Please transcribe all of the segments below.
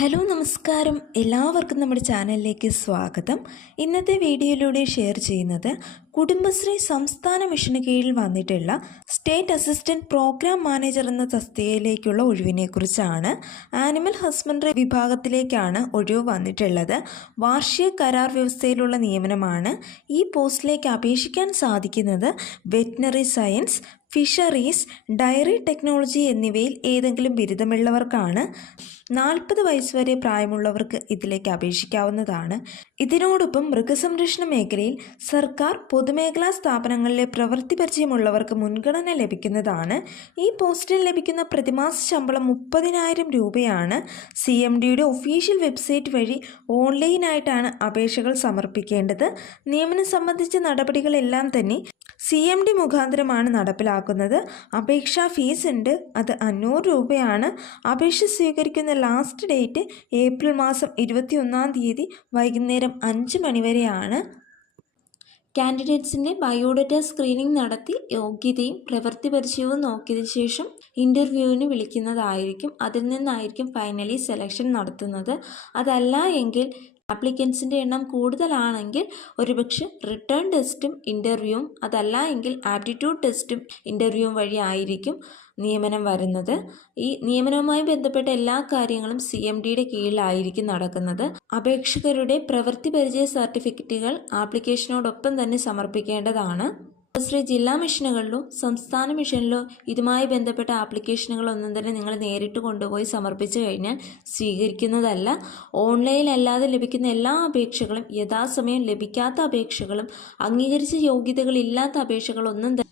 Hello നമസ്കാരം, എല്ലാവർക്കും നമ്മുടെ ചാനലിലേക്ക് സ്വാഗതം. ഇന്നത്തെ വീഡിയോയിലൂടെ ഷെയർ ചെയ്യുന്നത് കുടുംബശ്രീ സംസ്ഥാന മിഷന് കീഴിൽ വന്നിട്ടുള്ള സ്റ്റേറ്റ് അസിസ്റ്റന്റ് പ്രോഗ്രാം മാനേജർ എന്ന തസ്തികയിലേക്കുള്ള ഒഴിവിനെക്കുറിച്ചാണ്. ആനിമൽ ഹസ്ബൻഡറി വിഭാഗത്തിലേക്കാണ് ഒഴിവ് വന്നിട്ടുള്ളത്. വാർഷിക കരാർ വ്യവസ്ഥയിലുള്ള നിയമനമാണ്. ഈ പോസ്റ്റിലേക്ക് അപേക്ഷിക്കാൻ സാധിക്കുന്നത് veterinary science, fisheries, dairy technology എന്നിവയിൽ ഏതെങ്കിലും ബിരുദമുള്ളവർക്കാണ്. 40 വയസ്സ് വരെ പ്രായമുള്ളവർക്ക് ഇതിലേക്ക് അപേക്ഷിക്കാവുന്നതാണ്. ഇതിനോടൊപ്പം മൃഗസംരക്ഷണ മേഖലയിൽ സർക്കാർ പൊതുമേഖലാ സ്ഥാപനങ്ങളിലെ പ്രവൃത്തി പരിചയമുള്ളവർക്ക് മുൻഗണന ലഭിക്കുന്നതാണ്. ഈ പോസ്റ്റിൽ ലഭിക്കുന്ന പ്രതിമാസ ശമ്പളം 30,000 രൂപയാണ്. CMDയുടെ ഒഫീഷ്യൽ വെബ്സൈറ്റ് വഴി ഓൺലൈനായിട്ടാണ് അപേക്ഷകൾ സമർപ്പിക്കേണ്ടത്. നിയമനം സംബന്ധിച്ച നടപടികളെല്ലാം തന്നെ CMD മുഖാന്തരമാണ് നടപ്പിലാക്കുന്നത്. അപേക്ഷാ ഫീസ് ഉണ്ട്, അത് 500 രൂപയാണ്. അപേക്ഷ സ്വീകരിക്കുന്ന ലാസ്റ്റ് ഡേറ്റ് ഏപ്രിൽ മാസം 21-ാം തീയതി വൈകുന്നേരം 5 മണി വരെയാണ്. കാൻഡിഡേറ്റ്സിൻ്റെ ബയോഡാറ്റ സ്ക്രീനിംഗ് നടത്തി യോഗ്യതയും പ്രവൃത്തി പരിചയവും നോക്കിയതിനു ശേഷം ഇൻ്റർവ്യൂവിന് വിളിക്കുന്നതായിരിക്കും. അതിൽ നിന്നായിരിക്കും ഫൈനലി സെലക്ഷൻ നടത്തുന്നത്. അതല്ല എങ്കിൽ ആപ്ലിക്കൻസിൻ്റെ എണ്ണം കൂടുതലാണെങ്കിൽ ഒരുപക്ഷെ റിട്ടേൺ ടെസ്റ്റും ഇൻ്റർവ്യൂവും, അതല്ല എങ്കിൽ ആപ്റ്റിറ്റ്യൂഡ് ടെസ്റ്റും ഇൻ്റർവ്യൂവും വഴി ആയിരിക്കും നിയമനം വരുന്നത്. ഈ നിയമനവുമായി ബന്ധപ്പെട്ട എല്ലാ കാര്യങ്ങളും CMDയുടെ കീഴിലായിരിക്കും നടക്കുന്നത്. അപേക്ഷകരുടെ പ്രവൃത്തി പരിചയ സർട്ടിഫിക്കറ്റുകൾ ആപ്ലിക്കേഷനോടൊപ്പം തന്നെ സമർപ്പിക്കേണ്ടതാണ്. കുടുംബശ്രീ ജില്ലാ മിഷനുകളിലോ സംസ്ഥാന മിഷനിലോ ഇതുമായി ബന്ധപ്പെട്ട ആപ്ലിക്കേഷനുകളൊന്നും തന്നെ നിങ്ങൾ നേരിട്ട് കൊണ്ടുപോയി സമർപ്പിച്ചു കഴിഞ്ഞാൽ സ്വീകരിക്കുന്നതല്ല. ഓൺലൈനിലല്ലാതെ ലഭിക്കുന്ന എല്ലാ അപേക്ഷകളും, യഥാസമയം ലഭിക്കാത്ത അപേക്ഷകളും, അംഗീകരിച്ച യോഗ്യതകളില്ലാത്ത അപേക്ഷകളൊന്നും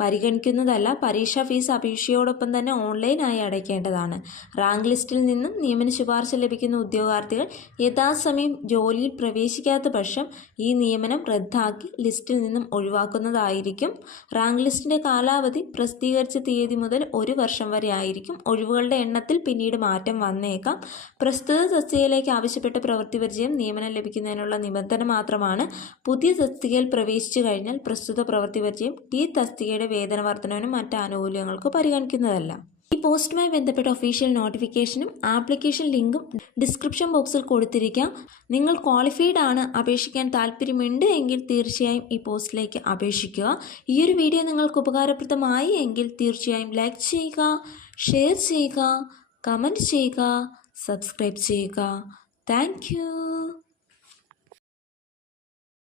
പരിഗണിക്കുന്നതല്ല. പരീക്ഷാ ഫീസ് അപേക്ഷയോടൊപ്പം തന്നെ ഓൺലൈനായി അടയ്ക്കേണ്ടതാണ്. റാങ്ക് ലിസ്റ്റിൽ നിന്നും നിയമന ശുപാർശ ലഭിക്കുന്ന ഉദ്യോഗാർത്ഥികൾ യഥാസമയം ജോലിയിൽ പ്രവേശിക്കാത്ത പക്ഷം ഈ നിയമനം റദ്ദാക്കി ലിസ്റ്റിൽ നിന്നും ഒഴിവാക്കുന്നതായിരിക്കും. റാങ്ക് ലിസ്റ്റിൻ്റെ കാലാവധി പ്രസിദ്ധീകരിച്ച തീയതി മുതൽ 1 വർഷം വരെ ആയിരിക്കും. ഒഴിവുകളുടെ എണ്ണത്തിൽ പിന്നീട് മാറ്റം വന്നേക്കാം. പ്രസ്തുത തസ്തികയിലേക്ക് ആവശ്യപ്പെട്ട പ്രവൃത്തി പരിചയം നിയമനം ലഭിക്കുന്നതിനുള്ള നിബന്ധന മാത്രമാണ്. പുതിയ തസ്തികയിൽ പ്രവേശിച്ചു കഴിഞ്ഞാൽ പ്രസ്തുത പ്രവൃത്തി പരിചയം തസ്തികയുടെ വേതന വർധനവിനും മറ്റ് ആനുകൂല്യങ്ങൾക്ക് പരിഗണിക്കുന്നതല്ല. ഈ പോസ്റ്റുമായി ബന്ധപ്പെട്ട ഒഫീഷ്യൽ നോട്ടിഫിക്കേഷനും ആപ്ലിക്കേഷൻ ലിങ്കും ഡിസ്ക്രിപ്ഷൻ ബോക്സിൽ കൊടുത്തിരിക്കാം. നിങ്ങൾ ക്വാളിഫൈഡ് ആണ്, അപേക്ഷിക്കാൻ താല്പര്യമുണ്ട് എങ്കിൽ തീർച്ചയായും ഈ പോസ്റ്റിലേക്ക് അപേക്ഷിക്കുക. ഈ ഒരു വീഡിയോ നിങ്ങൾക്ക് ഉപകാരപ്രദമായി എങ്കിൽ തീർച്ചയായും ലൈക്ക് ചെയ്യുക, ഷെയർ ചെയ്യുക, കമൻറ്റ് ചെയ്യുക, സബ്സ്ക്രൈബ് ചെയ്യുക. Thank you.